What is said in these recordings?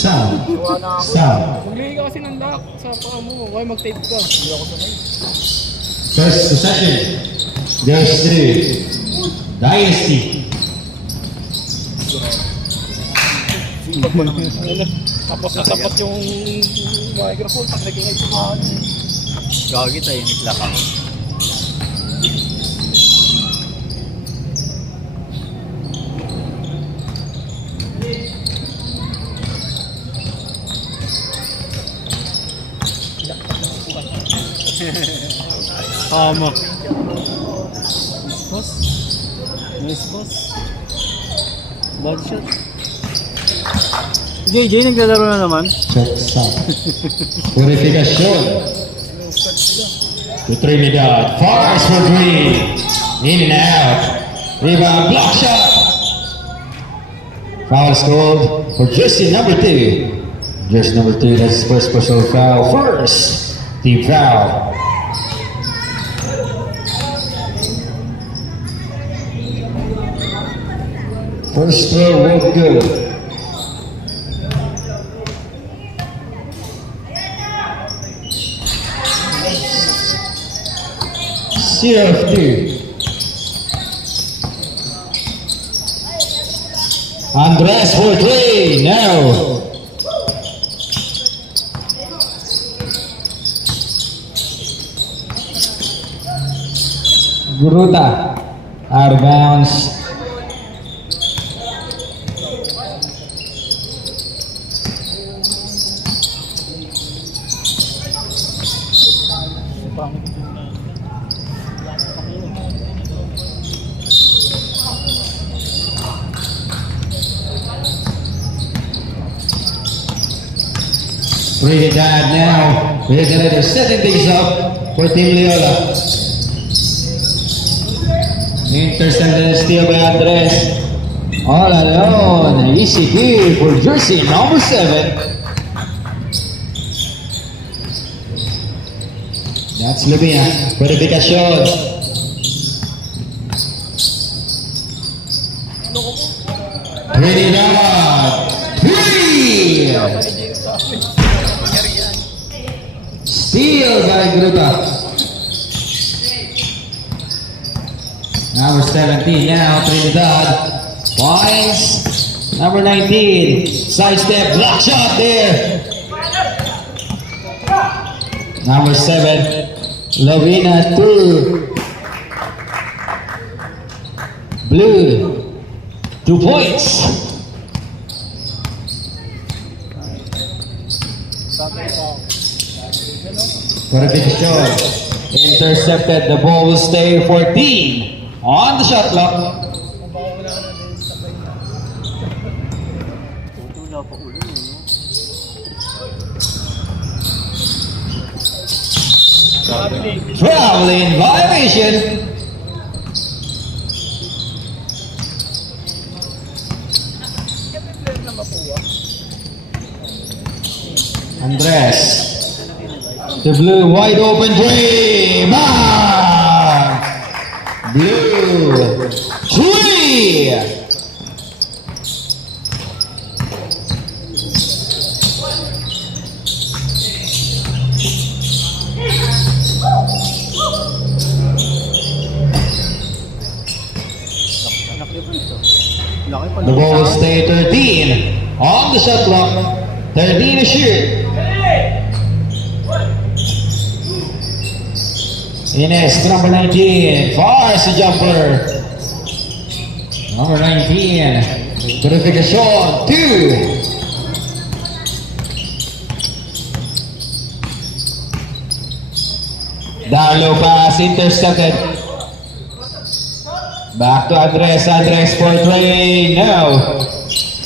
Sound. Wala na ako. Sound. Maglihing ka kasi ng lock sa paa mo. Huwag mag-tape ka. Hindi ako sanay. First possession goes to Dynasty. Pag mo naman. Tapos na tapos yung microphone. Pag nagingay sumahan. Gagi tayo, niklak ako. Tama. Boss. Nice boss. Bad shot. JJ, naglalaro na naman. Check sound. Purification. To Trinidad. Fires for three. In and out. Rebound. Block shot. Foul scored for jersey number 2. Jersey number 2. That's his first personal foul. First team foul. First throw won't good. CF2. Andres for three. No. Gruta out of bounds. Trinidad now. They're setting things up for Team Leola. Intercepted steal by Andres. All alone. Easy kill for jersey number 7. That's Lumia. Verification. Trinidad. 3. Steal by Gruta. Number 17 now, Trinidad. Points. Number 19. Sidestep, block shot there. Number 7. Lovina 2. Blue. 2 points. Verification. Intercepted. The ball will stay 14 on the shot clock. Traveling violation. Andres. The blue wide open three. Bang! Blue 3. The ball will stay 13 on the shot clock. 13 to shoot. Ines, number 19, fires the jumper. Number 19, verification 2. Down low pass, intercepted. Back to Andres, Andres for three, no.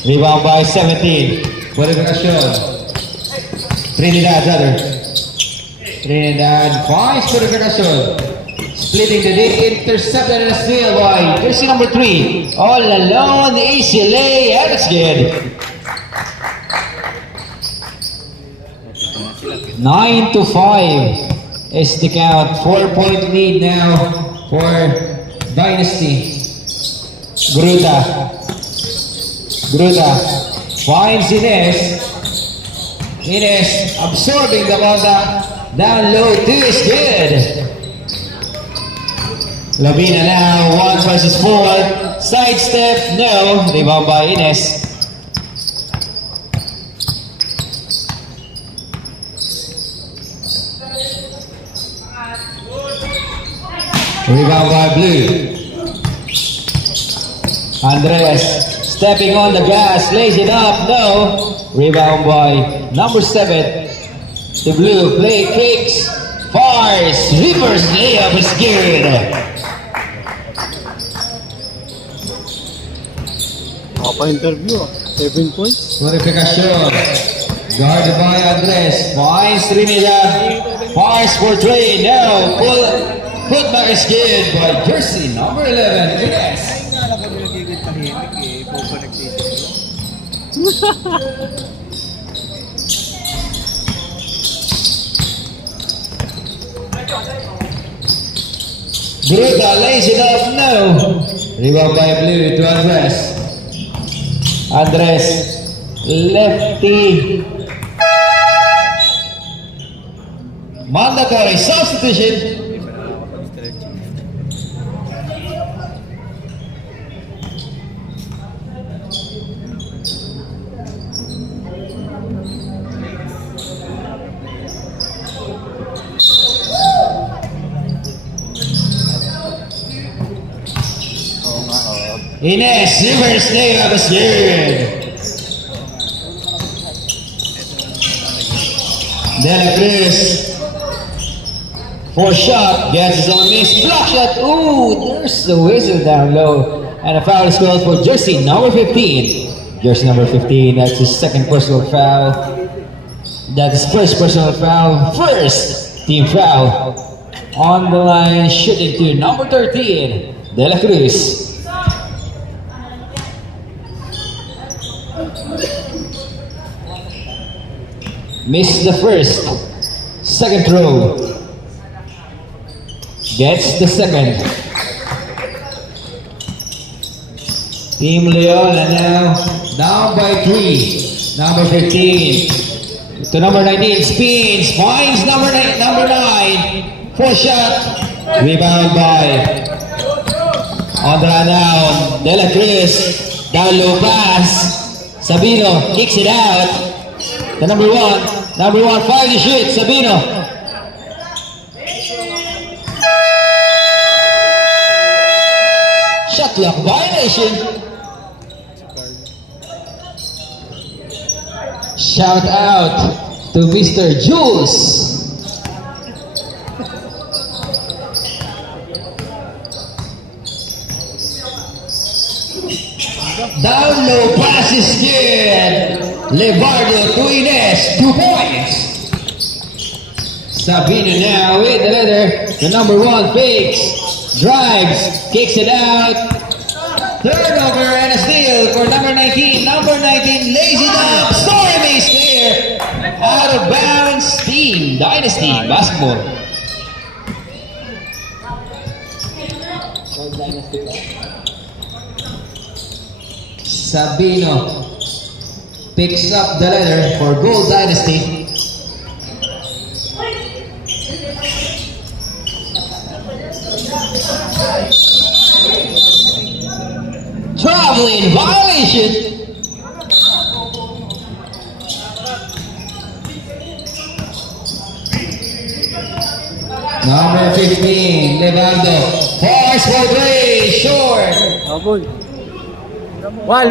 Rebound by 17, verification. Trinidad, rather. Trinidad finds verification. Splitting the D, intercepted and steal by jersey number 3. All alone, the ACLA, and it's good. 9-5 is the count. 4-point lead now for Dynasty. Gruta finds Ines. Ines absorbing the contact. Down low, 2 is good. Lavina now, 1 versus 4. Sidestep, no. Rebound by Ines. Rebound by Blue. Andres stepping on the gas, lays it up, no. Rebound by number 7. The Blue play kicks, fires, reverse layup is good. Mapa-interview ah. 7 points. Purificación. Guarded by Andres. Finds Trinidad. Fires for 3. No. Putback is good by jersey number 11. Ines. Akala ko nilagigit tahimik eh. Pupunag dito. Bruta lays it up. No. Rebound by Blue to Andres. Andres. Lefty. Mandatory substitution. Oo nga, oo. Ines, reverse layup is good. De La Cruz. 4 shot, gets his own miss. Block shot. Ooh, there's the whistle down low. And a foul is called for jersey number 15. Jersey number 15, that's his second personal foul. That's his first personal foul. First team foul. On the line, shooting to number 13, De La Cruz. Missed the first. Second throw. Gets the second. Team Leona now down by 3. Number 15 to number 19. Spins. Finds number 9. 4 shot. Rebound by. On the run now. De La Cruz. Down low pass. Sabino kicks it out. The number 1. Number 1 fires the shoot. Sabino. Shot clock violation. Shout out to Mr. Jules. Down low pass is good. Levardo to Ines, 2 points. Sabino now with the leather. The number 1 fakes, drives, kicks it out. Turnover and a steal for number 19. Number 19 lays it up. Stormy is there. Out of bounds. Team Dynasty Basketball. Sabino picks up the leather for Gold Dynasty. Traveling violation. Number 15, Levando. Force for 3, short. Abol. Wal.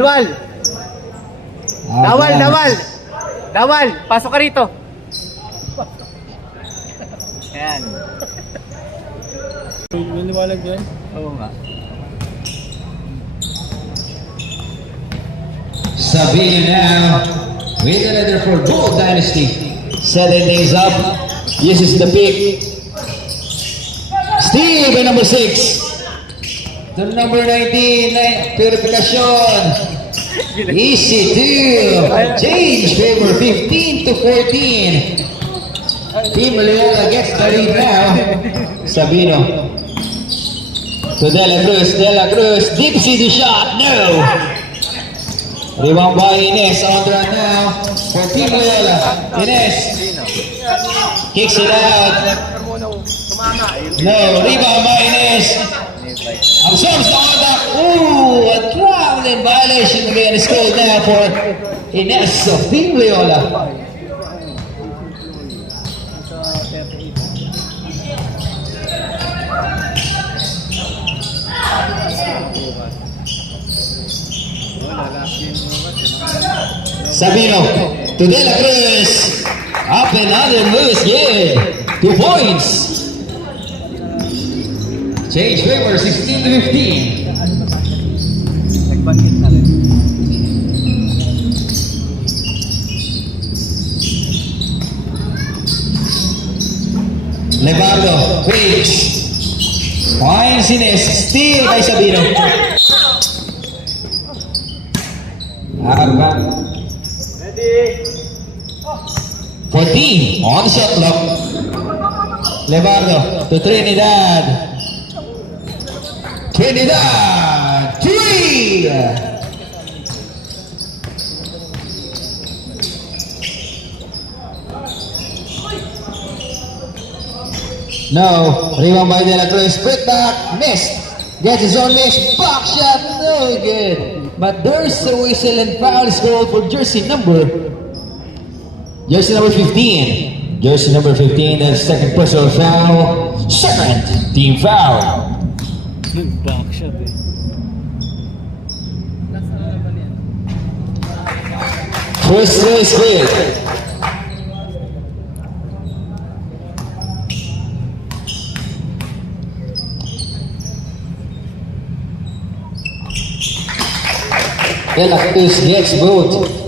Dawal. Pasok ka rito. Ayan. Naniwalag yan. Oo nga. Sabino now with the leather for Gold Dynasty. 7 days up. Uses the pick. Steal by number 6. The number 19, Purificación. Easy to change favor 15 to 14. Team Leona gets the lead now. Sabino to De La Cruz. De La Cruz, deep city shot, no. Rebound by Ines. On the run now for Team Loyola. Ines kicks it out. No, rebound by Ines. Absorbs the contact. Ooh, a traveling violation again is called now for Ines of Team Loyola. Sabino to De La Cruz. Up and under moves, yeah. 2 points. Change favor 16 to 15. Nagbanggit na rin. Levardo, Quakes. Finds Ines. Steal by Sabino. Arba. 14 on the shot clock. Levardo to Trinidad. Trinidad 3. No, rebound by De La Cruz. Split back, missed. Gets his own miss. Back shot, no good. But there's a whistle and foul is called for jersey number 15. Jersey number 15, that's second personal foul. Second team foul. Back shot eh. First throw is good. De La Cruz gets both.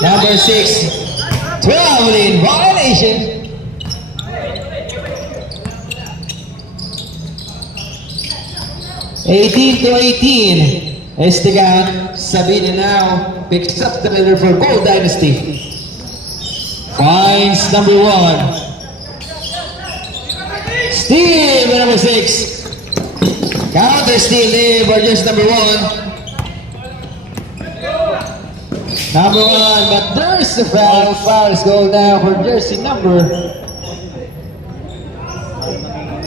Number 6, traveling violation. to 18. Estegan Sabina now picks up the leader for Gold Dynasty. Finds number 1. Steal by number 6. Counter steal there for just number 1. Number 1, but there's the foul. Foul is going down for jersey number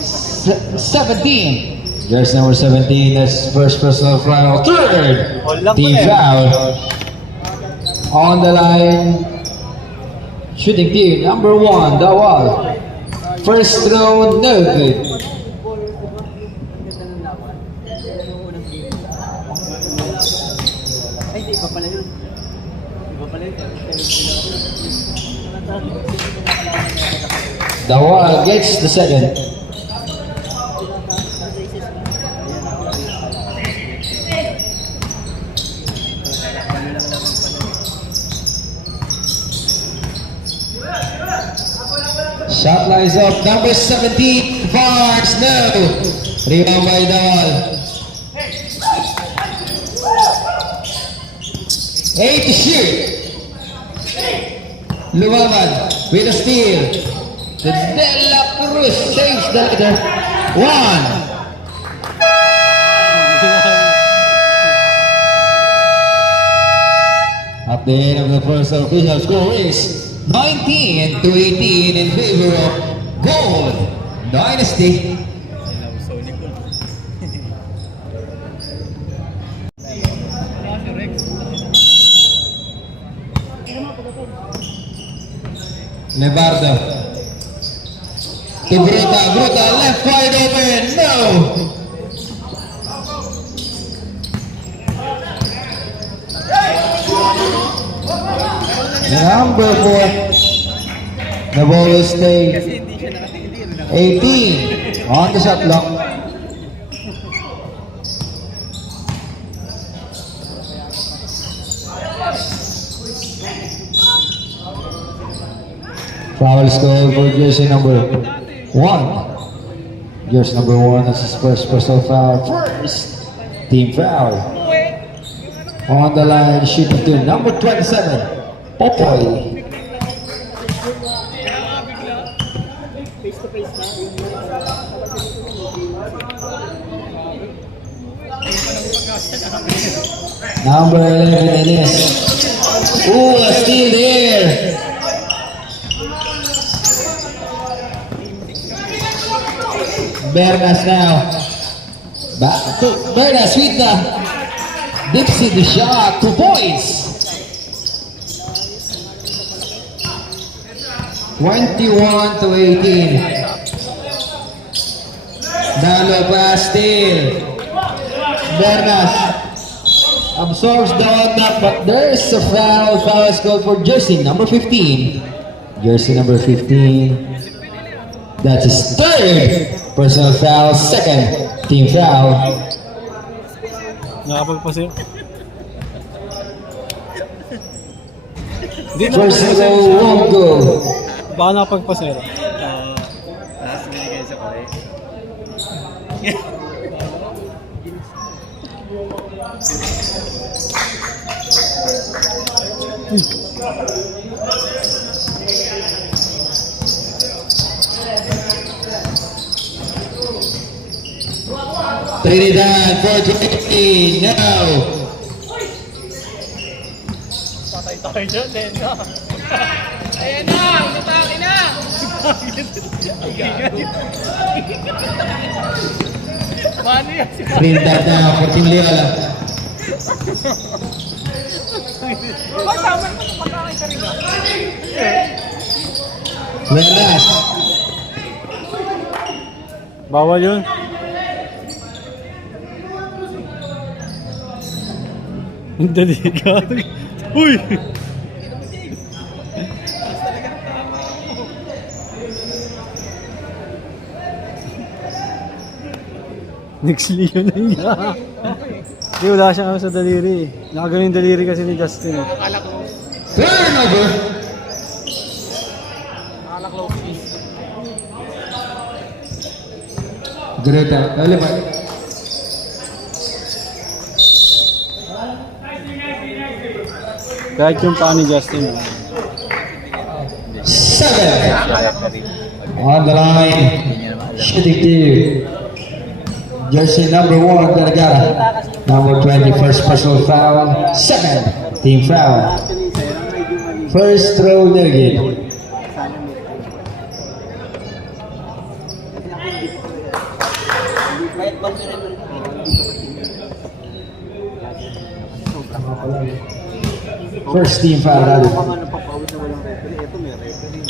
17. Jersey number 17, that's first personal foul. Third team foul. On the line, shooting team number 1, Dawal. First throw, no good. Ay, di ba pala yun? Di ba pala yun? Dawal gets the second. Shot lies up. Number 17, Vars, no. Rebound by Dawal. 8 to shoot. Lumaban with a steal. The De La Cruz saves the leader. 1. At the end of the first official score is 19 to 18 in favor of Gold Dynasty. Levardo. To Bruta. Bruta left wide open. No. Number 4. The ball will stay 18 on the shot clock. Foul score for jersey number 1. Jersey number 1, that's his first personal foul. First team foul. On the line, shooting to number 27, Popoy. face to face na. Number 11 it is. Ooh, a steal there. Bernas now. Back to Bernas with the Dixie the shot. 2 points. 21-18. Dalo pass steal. Bernas absorbs the knock, but there's a foul. Foul is called for jersey number 15. Jersey number 15. That's his third personal foul, second team foul. Nakapagpasir. First goal won't go. Baka nakapagpasir. Last binigay sa kulay. Trinidad 4-20 now. Patay tayo dyan, Lena. Ayan na! Mataki na! Mano yan si Trinidad na 14 Leal. Ba't tama mo mataki ka rin ah? Bernas. Bawal yun. Delikado. Uy! Next Leo na niya. Hindi, wala siyang ano sa daliri. Nakagano yung daliri kasi ni Justin. Akala ko, Turnover. akala close piece. Greta, eleven. Kahit yung pa ni Justin. 7 on the line. Shooting two. Jersey number 1, Vergara. Number 20, first personal foul. Second team foul. First throw, Nergit. Kahit bang rin. First team foul, Radu. Kung ano papawid na walang referee, ito may referee.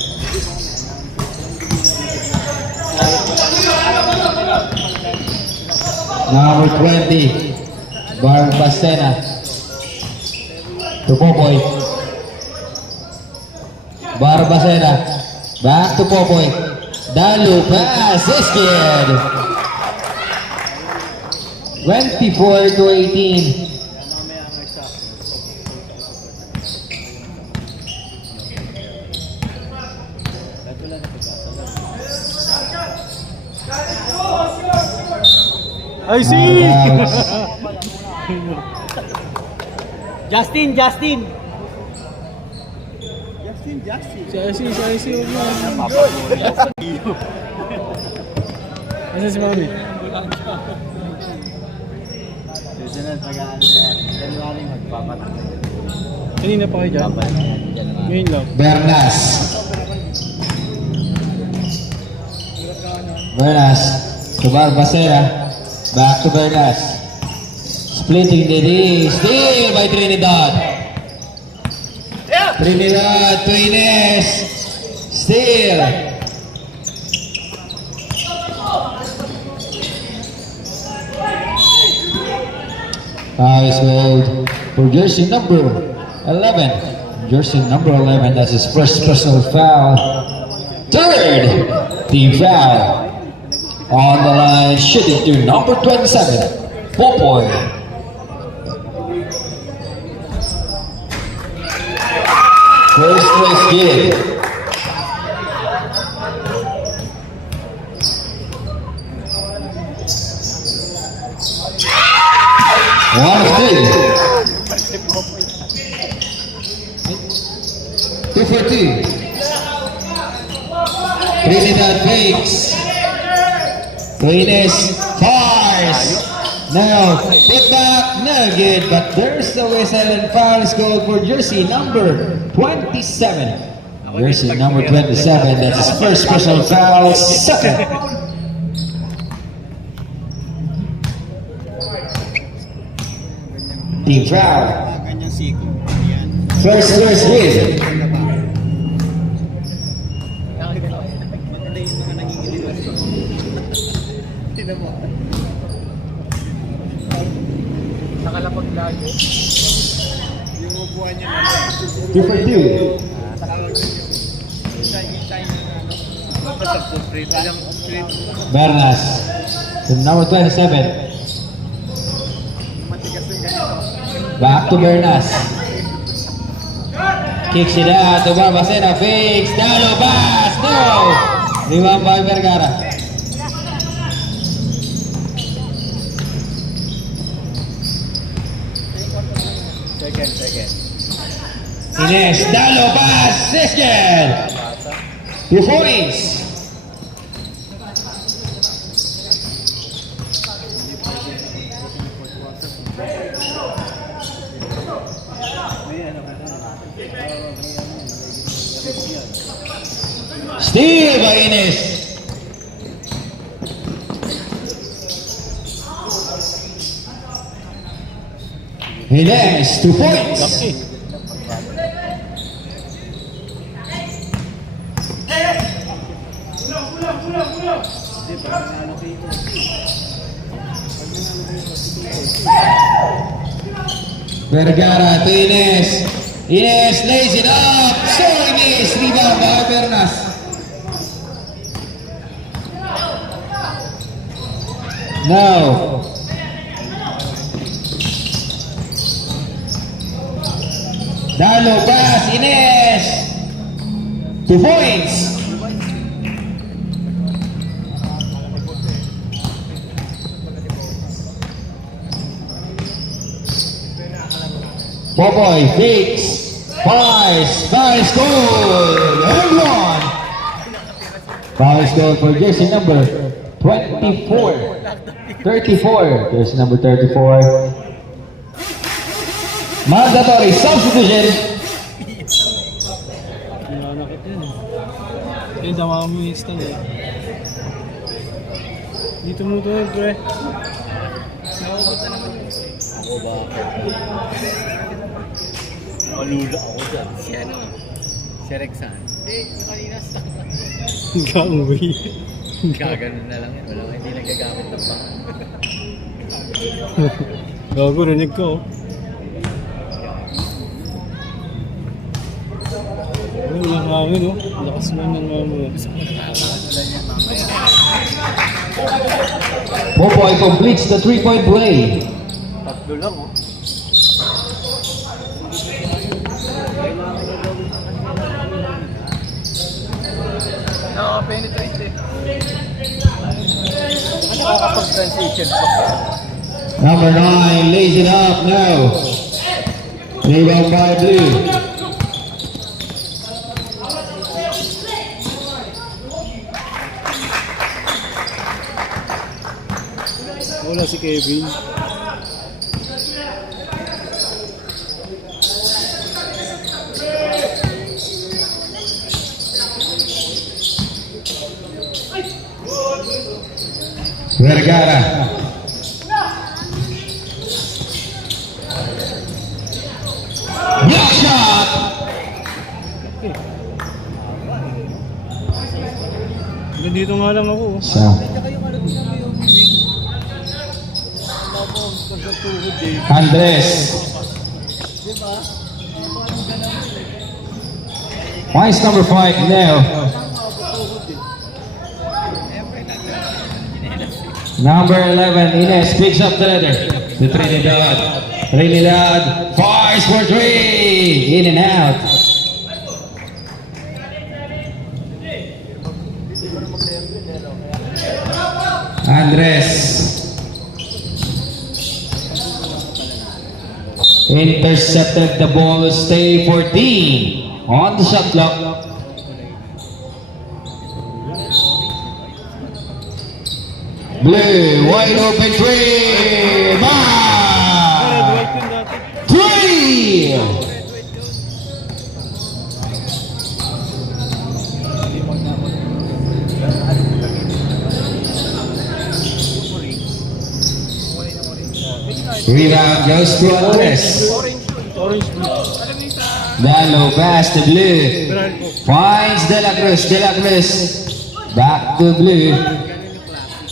Number 20, Barbacena. To Popoy. Barbacena. Back to Popoy. Dalu pass is good. 24-18. I see! Justin! Justin! Si IC, huwag mo. Asan si Mami? Susunod, mag-ano na yan. January magpapatay. Kanina pa kayo dyan? Ngayon lang. Bernas. Bernas to Barbacena. Back to Bernas. Splitting the D. Steal by Trinidad. Trinidad to Ines. Steal. Is called for jersey number 11. Jersey number 11, that's his first personal foul. Third team foul. On the line, shooting to number 27, Popoy. First place kid. One of two. 2 for 2. Trinidad fakes. Ines fires. Now, put back, no good, but there's the whistle and foul is called for jersey number 27. Jersey number 27, that's his first personal foul, second. Team foul. Ganyang siko. Yan. First win. Maganda yung mga nangingiliwas. Tinan mo. Nakalapag lagi. Yung upuan niya na. 2 for 2. Tawag yun yung hintay na ano. Basta po, free. Walang free. Bernas. Number 27. Matigas yung ganito. Back to Bernas. Kicks it out to Barbacena. Fakes. Dalo pass. No! Rebound by Vergara. Second. Ines. Dalo pass. Siskel. 2 points. Steal by Ines. Ines, 2 points. Laki. Vergara to Ines. Ines lays it up. So miss. Rebound by Bernas. Now. Dalo pass. Ines. 2 points. Popoy fakes, fires goal, and one. Fires goal for jersey number 24. 34, jersey number 34. Mandatory substitution. Nanakit yan eh. Kaya dawa mo yung stand eh. Dito mo ito eh, pre. Ako ba? Malula ako dyan. Si ano? Si Rexan. Hindi, kanina stuck na. Gawin. Gaganon na lang yan. Wala ka hindi nagagamit ng pang. Gago, rinig ko. Ay, walang hangin oh. Lakas mo ng hangin. Gusto ko nakakalakas lang yan mamaya. Popoy completes the 3-point play. Tatlo lang oh. Naka-penetrate eh. Ano nakakapag-transition pa? Number 9 lays it up now. Rebound by Blue. Wala si Kevin. Vergara. Block shot. Nandito nga lang ako. Oh. So, Tsaka yung ano din yung wing. Labo, sa tuhod eh. Andres. Diba? Parang ganun eh. Points number 5 now. Number 11, Ines picks up the letter. The Trinidad. Trinidad fires for 3. In and out. Andres. Intercepted the ball. Stay 14 on the shot clock. Blue, wide open three. Bang! White yun dati. Three! Rebound goes to Andres. Orange blue. Dalo pass to Blue. Brand ko. Finds De La Cruz. De La Cruz. Back to Blue.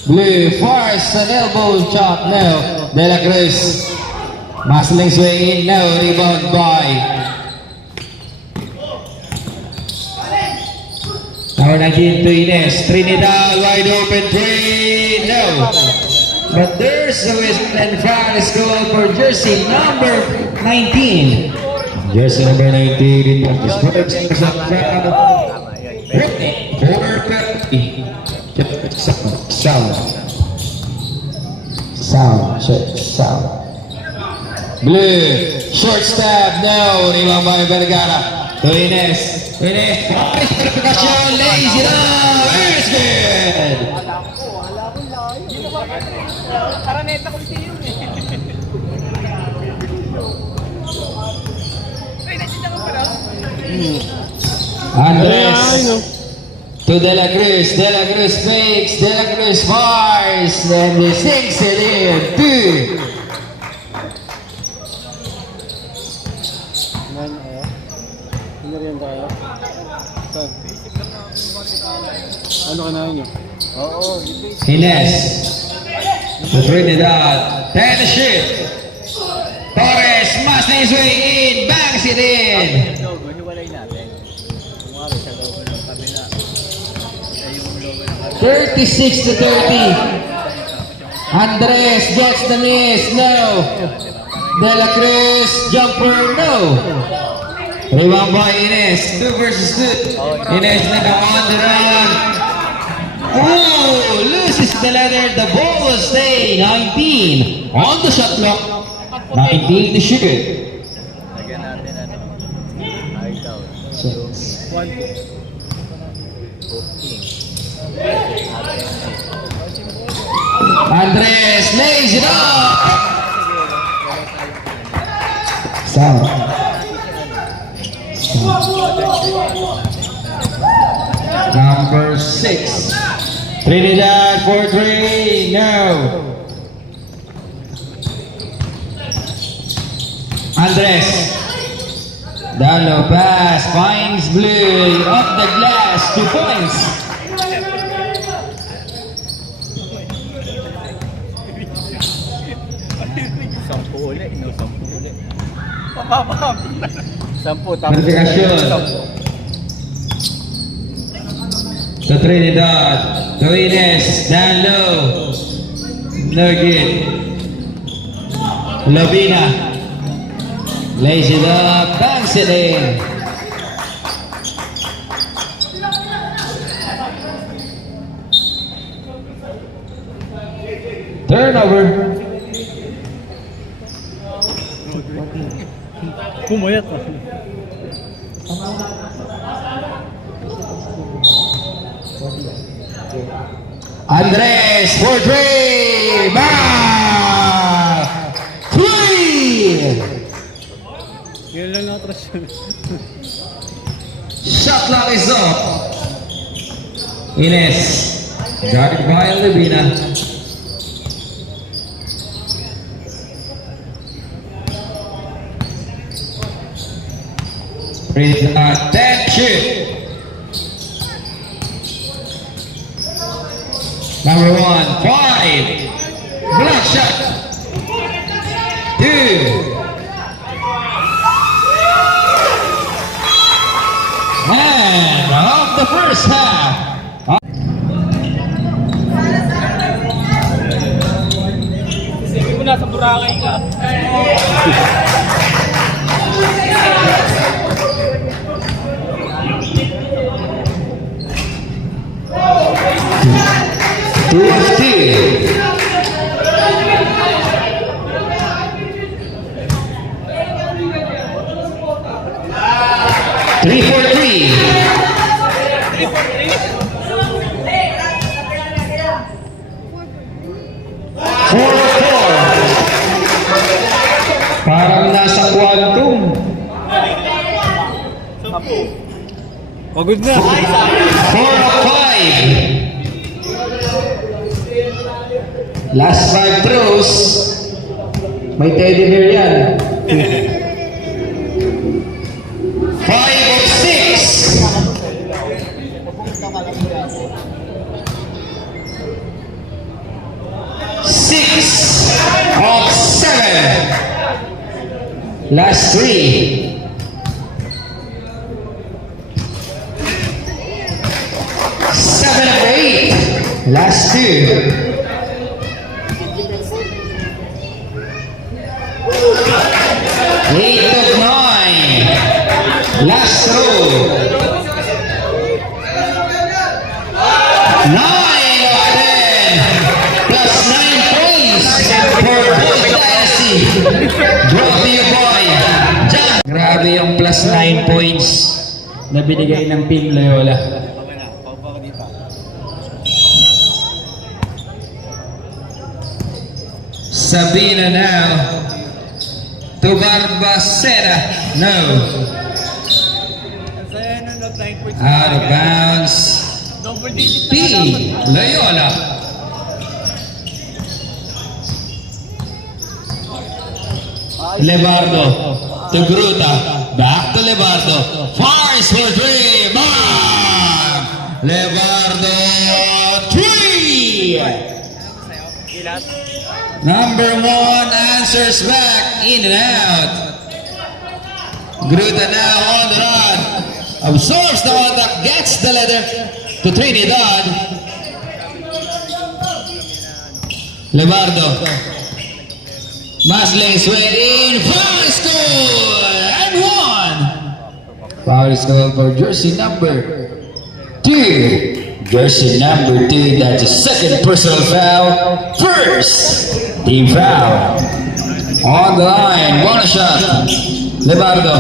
Blue force an elbow shot. No. De La Cruz. Muscling swing in. No. Rebound by. Number 19 to Ines. Trinidad wide open three. No. But there's a whistle and foul is called for jersey number 19. Jersey number 19 in the sports sound. Blue, short stab, no, rebound by Vergara. To Ines. Ines, qualification, lazy now, it's good. Araneta ko si yun eh. Ay, nakita ko pala. Andres to De La Cruz. De La Cruz fakes. De La Cruz fires. Then he sinks it in. Two. Ano rin tayo? Saan? Ano kanahin nyo? Oo. Ines to Trinidad. Ten to shoot. Torres must his way in. Bangs it in. Logo, hiwalay natin. Kung nga sa logo ng kabila. Siya yung logo ng kabila. 36 to 30. Andres gets the miss. No. De La Cruz jumper. No. Rebound by Ines. 2 versus 2. Ines now on the run. Oh, loses the leather. The ball will stay. 19 on the shot clock. 19 to shoot. Lagyan natin ano. High down. One. Andres lays it up. Sound. Number 6. Trinidad for 3. No. Andres. Dalo pass. Finds Blue. Off the glass. 2 points. Sampu ulit. No, sampu ulit. Pababa. Sampu, tapos. Verification. To Trinidad. To Ines. Down low. No good. Lovina. Lays it up. Bangs it in. Turnover. Pumayat pa. Andres for 3. Bang! 3! Yan lang natras yun. Shot clock is up. Ines. Guarded by Levina. Attention. Number 1, 5. Block shot. 2. And of the first half. Sabi mo nasa Boracay ka. 2-15. Three for 3. Quantum. Pagod na. 4 of 5. Last 5 throws. May teddy bear yan. 5 of 6. 6 of 7. Last 3. 7 of 8. Last 2. 8 of 9. Last throw. 9 of 10. Plus 9 points for Boy Dynasty. Brought to you boy. John. Grabe yung plus 9 points na binigay ng Team Loyola. Sabina now to Barbacena. No. Out of bounds. Team Loyola. Lebardo to Gruta. Back to Lebardo. Fires for 3. Bang! Lebardo 3. Number 1 answers back, in and out. Gruta now on the run. Absorbs the contact, gets the letter to Trinidad. Lebardo. Masling's way in. Foul score! And 1. Foul score for jersey number 2. Jersey number 2, that's a second personal foul. First team foul. On the line, bonus shot. Lebardo.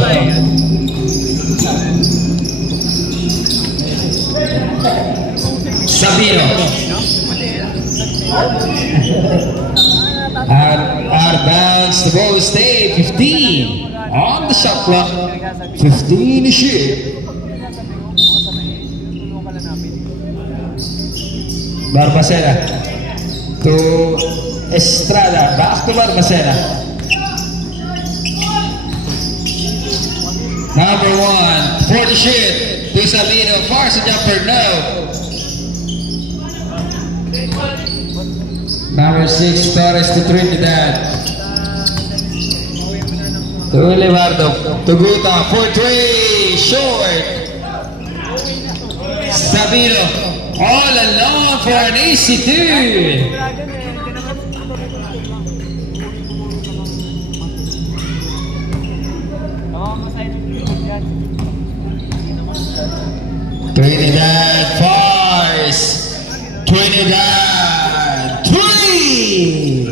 Sabino. Out of bounds, the ball stay 15. On the shot clock, 15 to shoot. Barbacena to Estrada, back to Barbacena. Number 1 for the shoot to Sabino, fars a jumper, no. Number 6 Torres to Trinidad. To Lebardo, to Guta for 3, short. Sabino. All alone for an easy 2. Trinidad fires. Trinidad 3.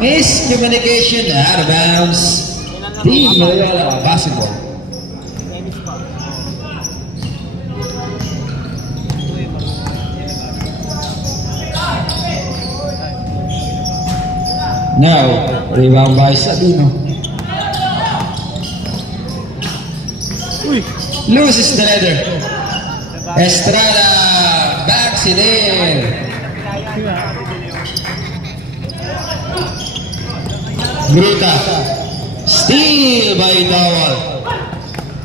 Miscommunication, out of bounds. Team Loyola basketball. Now, rebound by Sabino. Loses the leather. Estrada backs it in. Gruta. Steal by Dawal.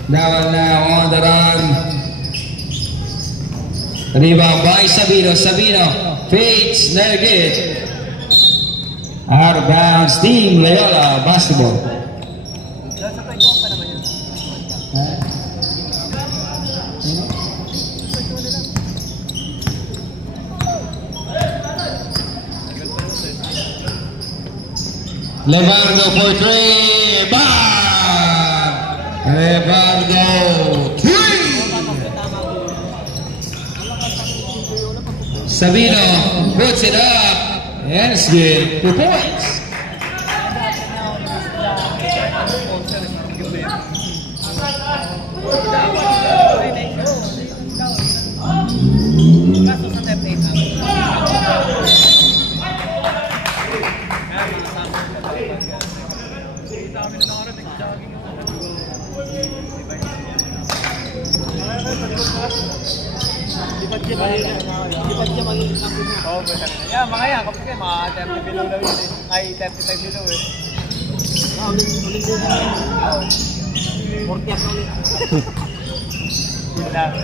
Dawal now on the run. Rebound by Sabino. Sabino fades, never get. Out of bounds, Team Loyola basketball. Lebardo for 3. Bang! Lebardo 3. Sabino puts it up. And it's good. 2 points. Lipat siya maging kapit mo. Oo, pwede na. Yan, mga yan. Kapag kayo, mga 30 below lang yun eh. Ay, 35 below eh. Uling ko na. 40 ulit. Yun lang.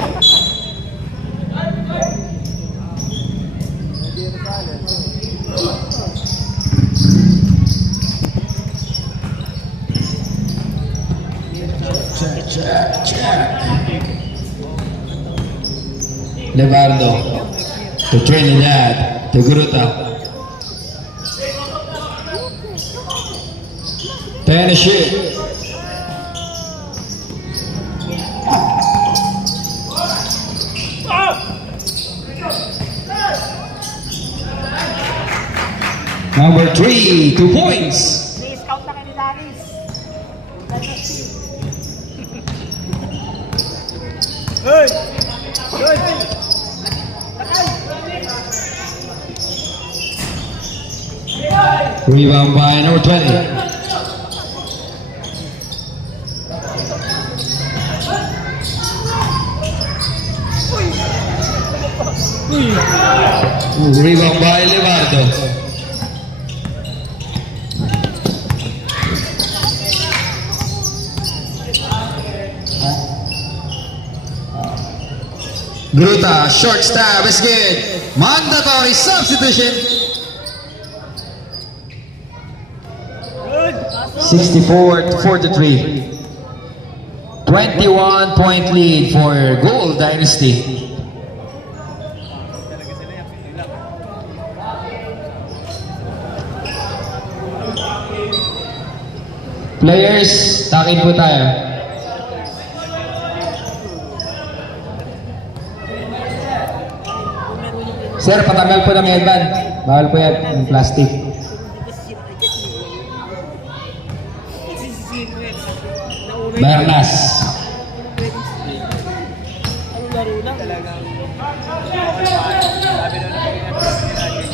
Levardo to Trinidad to Gruta. 10 a shit. Number 3, 2 points. I-scout na kayo ni Danis. Hey! Hey! Rebound by number 20. Rebound by Levardo. Gruta, short stab is good. Mandatory substitution. 64-43. 21-point lead for Gold Dynasty. Players, takin po tayo. Sir, patanggal po ng headband. Bawal po yan, yung plastic. Bernas.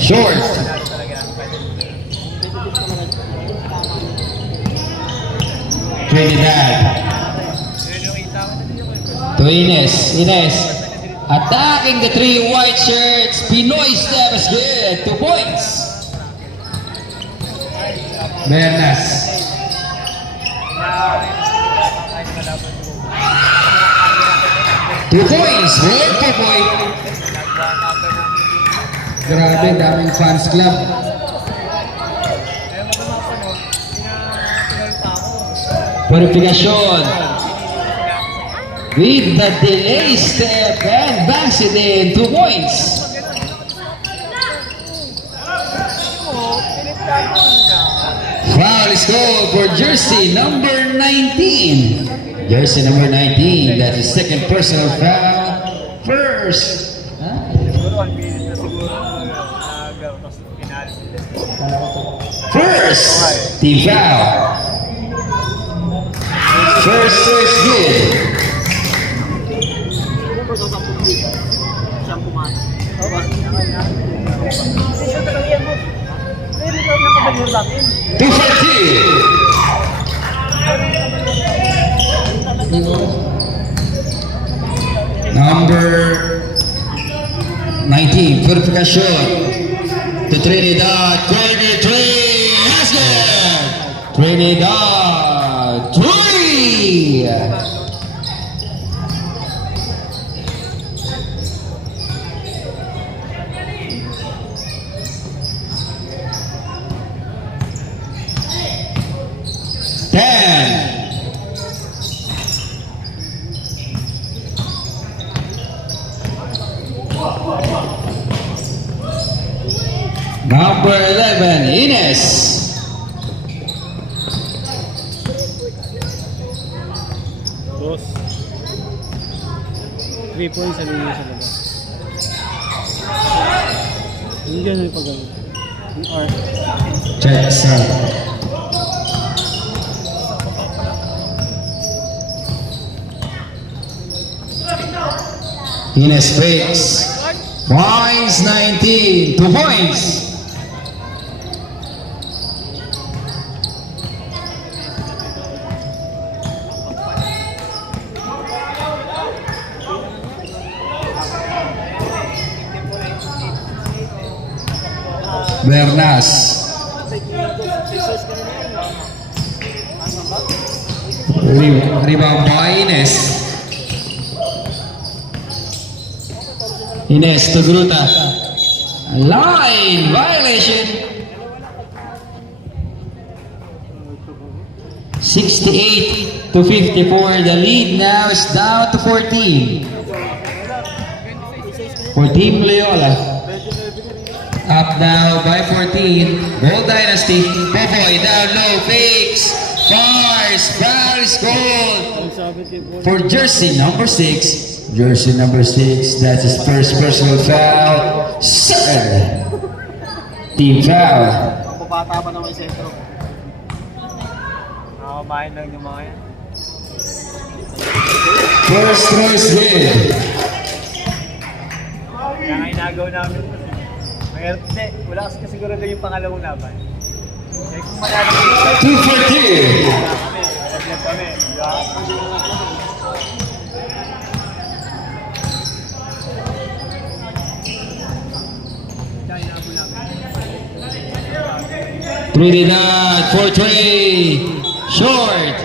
Short. Trinidad. To Ines. Attacking the 3 white shirts. Pinoy step is good. 2 points. Bernas. Two points. World Popoy. Grabe, daming fans club. Purificación. With the delay step and backs it in. 2 points. Foul is called for jersey number 19. Jersey number 19. That's his second personal foul. First. Siguro 1 minute na siguro nagaw. Tapos pinalis nila. First. Team foul. First is good. Siyang kumain. Two for two. Number 19, Purificación to Trinidad, 23, that's good. Trinidad, 3. Number 11, Ines. Dos. 3 points sa linya sa baba. Hindi yan yung pag-ano. Yung R. Check sound. Ines fakes. Points 19. 2 points. Bernas. Rebound by Ines. Ines to Gruta. Line violation. 68 to 54. The lead now is down to 14. For Team Loyola. Up now by 14. Gold Dynasty. Popoy down low. Fakes. Fars. Fouls. Gold. For jersey number 6. Jersey number 6. That's his first personal foul. Second. Team foul. Pabata pa naman sa sentro. Nakamahin lang yung mga yan. First choice win. Kaya nga inagaw namin. Hindi, wala kasi sigurado yung pangalawang laban. Eh kung manalo 2 for 2. kami, naglag kami. Diba? Trinidad for 3. Short.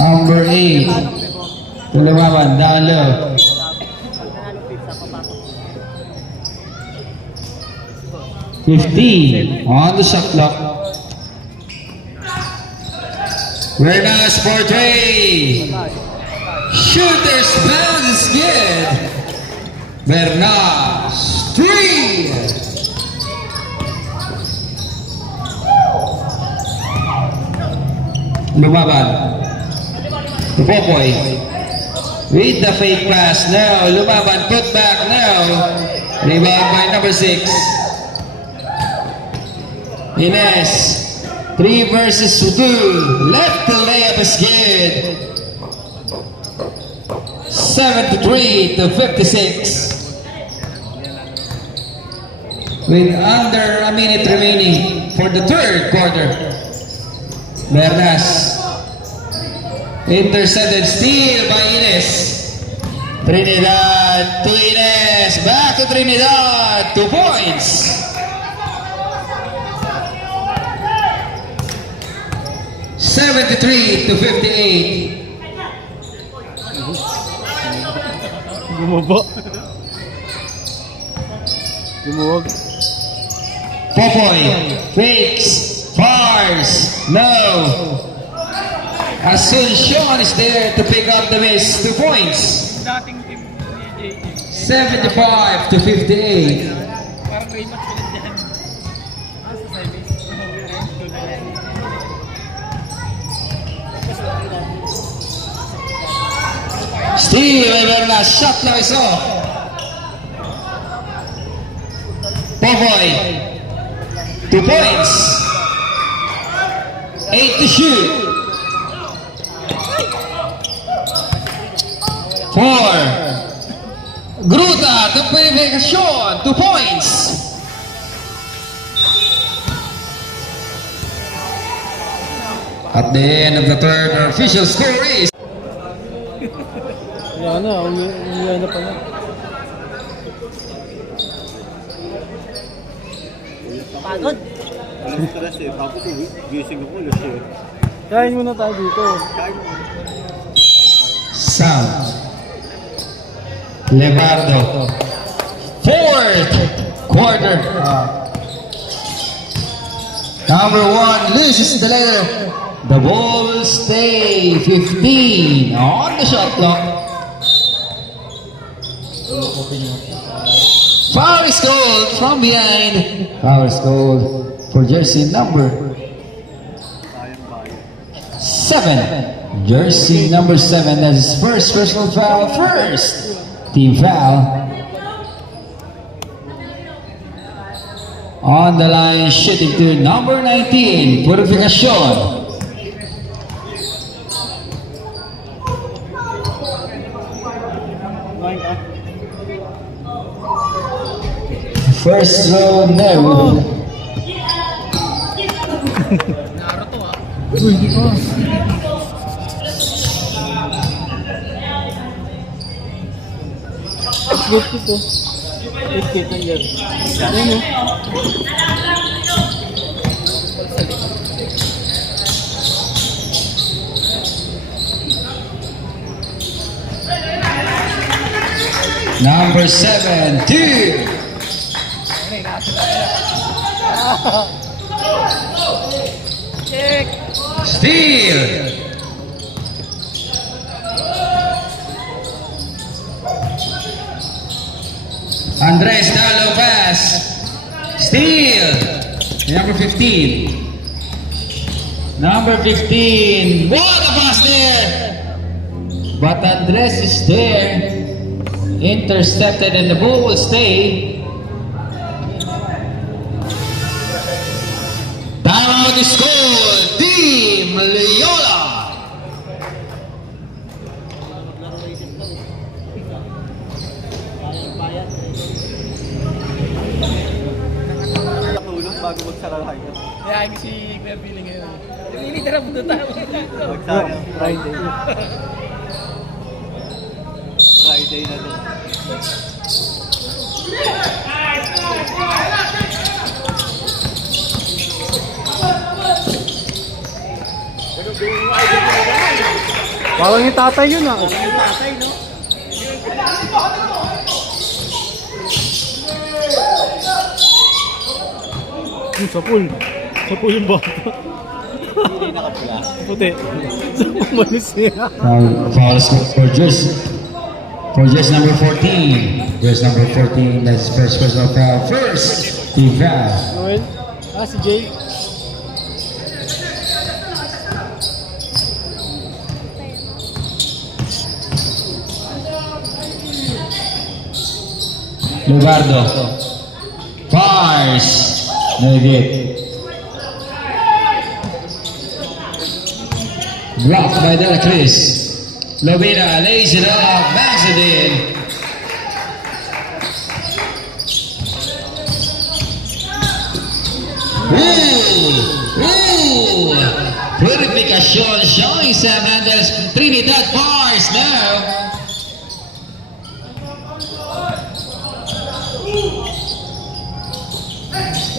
Number 8. Tulawawan, down low. Pag nanalo 15 on the shot clock. Bernas for 3. Shooter's bounce is good. Bernas 3. Lumaban. To Popoy. With the fake pass now. Lumaban, put back now. Rebound by number 6. Ines. 3 versus 2. Left the layup is good. 73 to 56. With under a minute remaining for the third quarter. Bernas. Intercepted steal by Ines. Trinidad to Ines. Back to Trinidad. 2 points. 73 to 58. Bumaba. Gumuwag. Popoy fakes, fars, no. Asuncion is there to pick up the miss. 2 points. Dating team ni JJ. 75 to 58. Parang may match ulit dyan. Sa service. Steve Bernas, shot clock is off. Popoy, 2 points. 8 to shoot. 4. Gruta to verification, 2 points. At the end of the third, our official score is Yan na, umiya na pala. Pagod. Alam stress eh. Tapos gising ako ulit eh. Kain muna tayo dito. Sound. Levardo. Fourth quarter. Number 1 loses the letter. The ball will stay 15 on the shot clock. Foul is called from behind. Foul is called for jersey number 7. Jersey number 7. That's his first personal foul. First team foul. On the line, shooting to number 19, Purificacion. First throw, no. Naruto ah. Uy, di ko. gift ito. Gift nandiyan. Ayan o. Number 7, 2. Steal. Andres Dalo pass. Steal. Number 15. Number 15. What a pass there. But Andres is there. Intercepted and the ball will stay. Timeout is called. Team Loyola. Natulog bago magsara ng high. Kaya yung si Kuya Billy ngayon. Hindi tara punta tayo. Magsara. Friday. Friday na to. Parang yung tatay yun ah. Tatay, no? Sa pool. Sa pool yung bata. Hindi nakapula. Puti. Sa pumalis niya. Foul for Jess. For Jess number 14. Jess number 14. That's first personal foul. First team foul. Noel. Si Jay. Lugardo. Fires. No good. Blocked by Dela Cruz. Lovina lays it up. Bangs it in. Ooh! Purificación showing Sam Mendes. Trinidad bars now.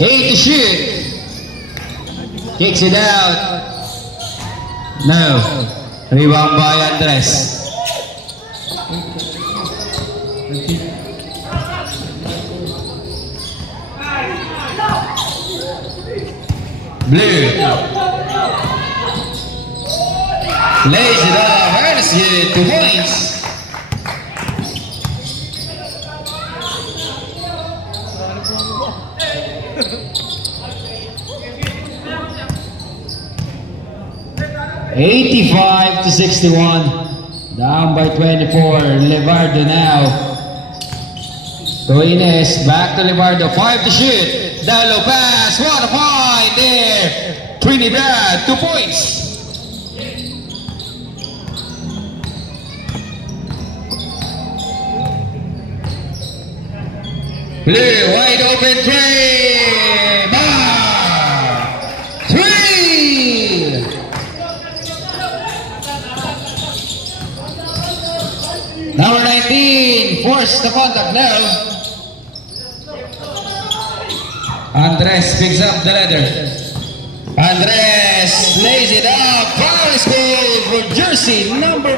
Eight to shoot. Kicks it out. No. Rebound by Andres. Blue. Lays it off. Ernest Good. 2 points. $85 to 61. Down by 24. Levardo now. Toines back to Levardo. 5 to shoot. Dalo pass. What a find there. Trinidad. 2 points. Blue wide open three. Bar. 3. Number 19, forced the contact now. Andres picks up the leather. Andres lays it up. Foul is called for jersey number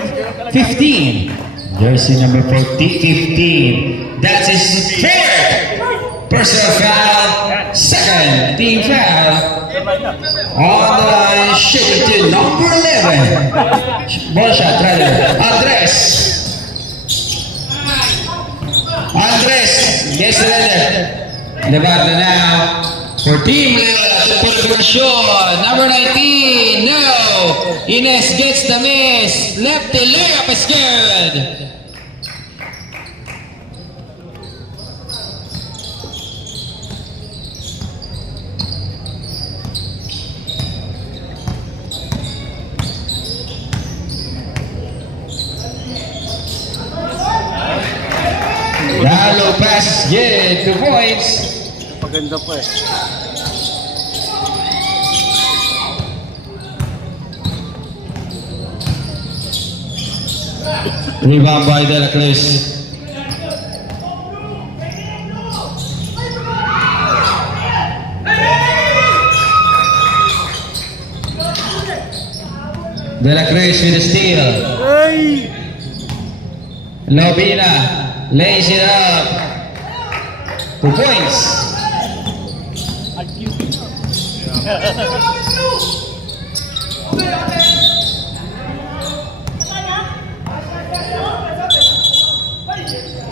15. Jersey number 15. That's his fourth personal foul. Second team foul. On the line, shifted to number 11. Ball shot, rather. Andres. Andres gets the leather. Levardo now for Team Loyola. Conversion. Number 19. No. Ines gets the miss. Lefty layup is good. Lalo pass, yeah, 2 points. Paganda pa eh. Rebound by De La Cruz. De La Cruz with the steal. Ay! Lobina lays it up. 2 points.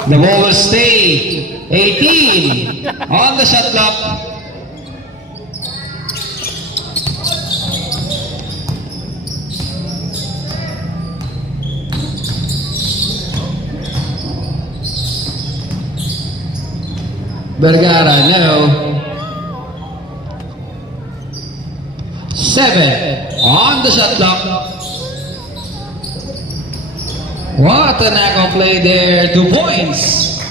The ball will stay. 18 on the shot clock. Vergara, no. 7 on the shot clock. What an echo play there. 2 points.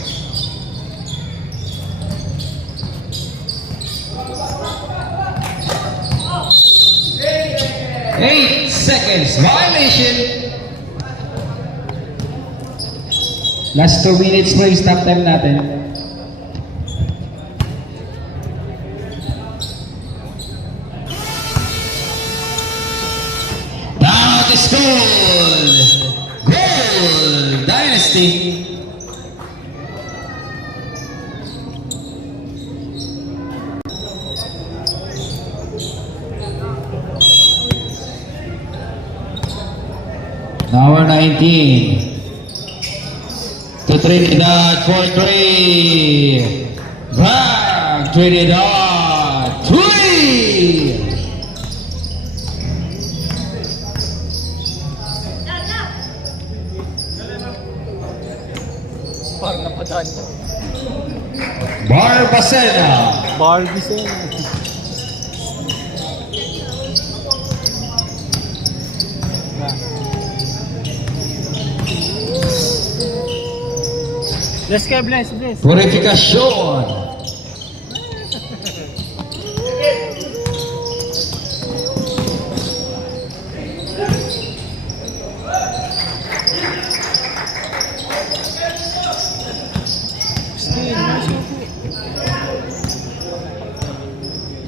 Eight seconds. Violation. Last 2 minutes po yung stop time natin. Now to school. Goal Dynasty. Number 19 to Trinidad for 3. Back Trinidad 3. Parang napadaan ko. Barbacena. Barbie sa'yo. Bless ka, bless. Purificación.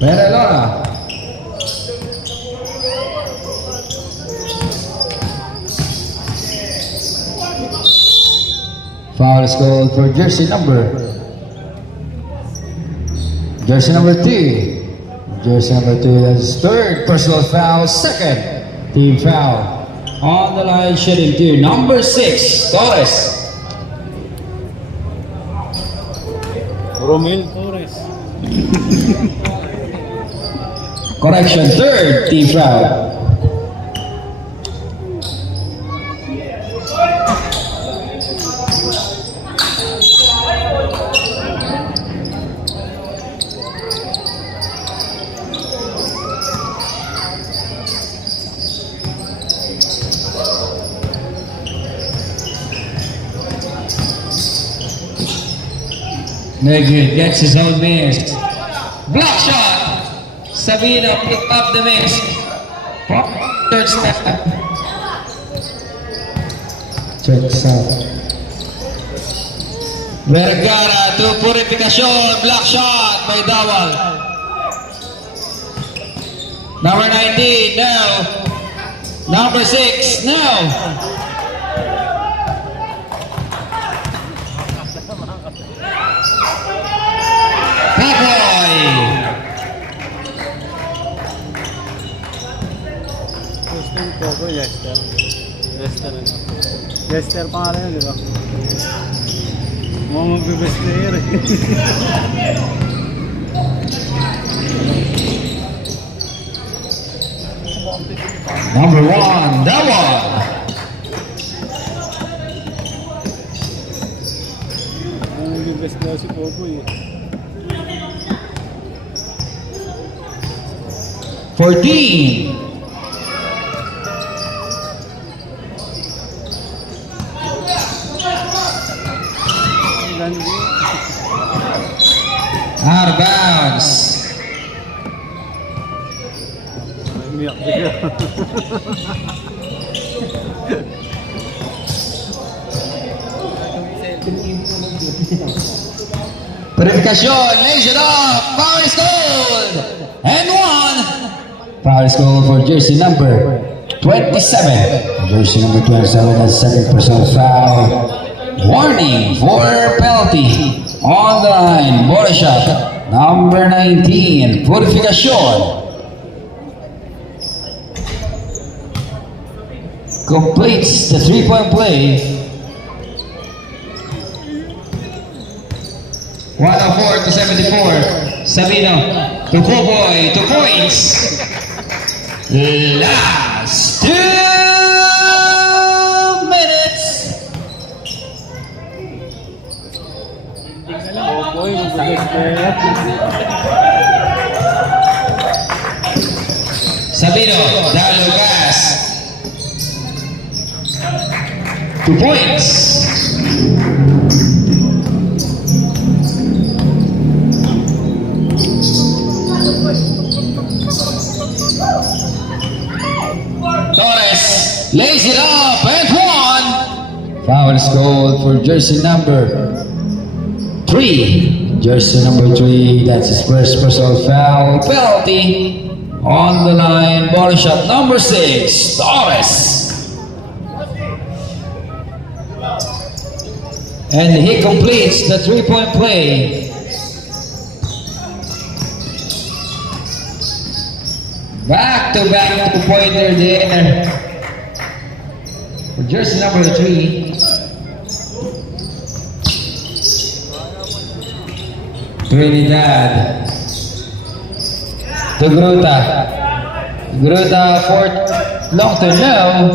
Perelora. Foul is called for jersey number 2. Jersey number 2 has third personal foul, second team foul. On the line, shedding to number 6, Torres. Romel Torres. Correction, third team foul. Negrid gets his own miss. Block shot. Sabina picked up the miss. Third step. Checks out. Vergara to Purificación. Block shot by Dawal. Number 19, no. Number 6, no. Papoy! Houston Coco, Lester. Lester ano. Lester pangalan yun, di ba? Mga mag-best player eh. Number 1, Dawal. Mga mag-best player si Coco eh. 14. Out of bounds. Umiyak bigla. Purificación lays it up. Foul is called. And 1. Foul is called for jersey number 27. Jersey number 27, that's second personal foul. Warning for penalty. On the line, body shot. Number 19, Purificacion. Completes the three-point play. 104 to 74. Sabino to Koboy, 2 points. Last 2 minutes. Boy, mabigas player. Sabino, Dalugas. 2 points. Torres lays it up and 1. Foul is called for jersey number 3. Jersey number 3, that's his first personal foul. Penalty. On the line, body shot number 6, Torres. And he completes the three-point play. Back-to-back two-pointer there. For jersey number 3. Trinidad. To Gruta. Gruta fourth long to now.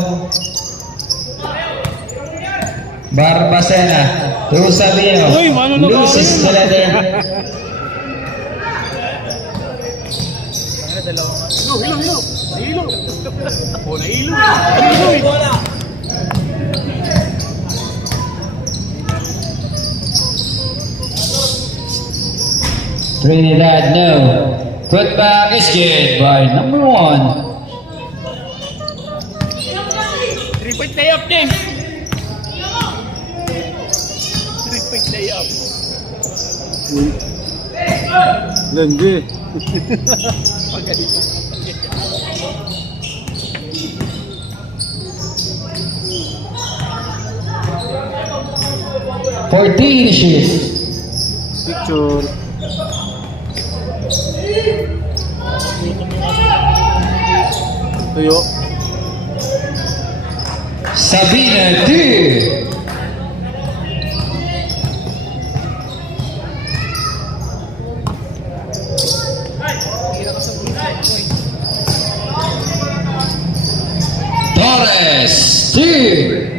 Barbacena. To Sabino. Uy, manunod ako Loses yun. the leather. Nahilo. Oh, nahilo. Trinidad, no. Put back is good by number 1. 3-point layup, James. 3-point layup. Lengge. Pagkalito. 14 shoot. Picture. Tuyo. Sabina 2. Torres 2.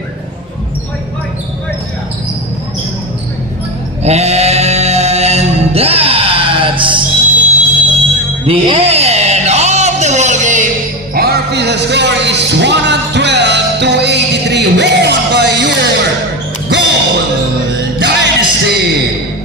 And that's the end of the ball game. Our final score is 112 to 83, won by your Gold Dynasty.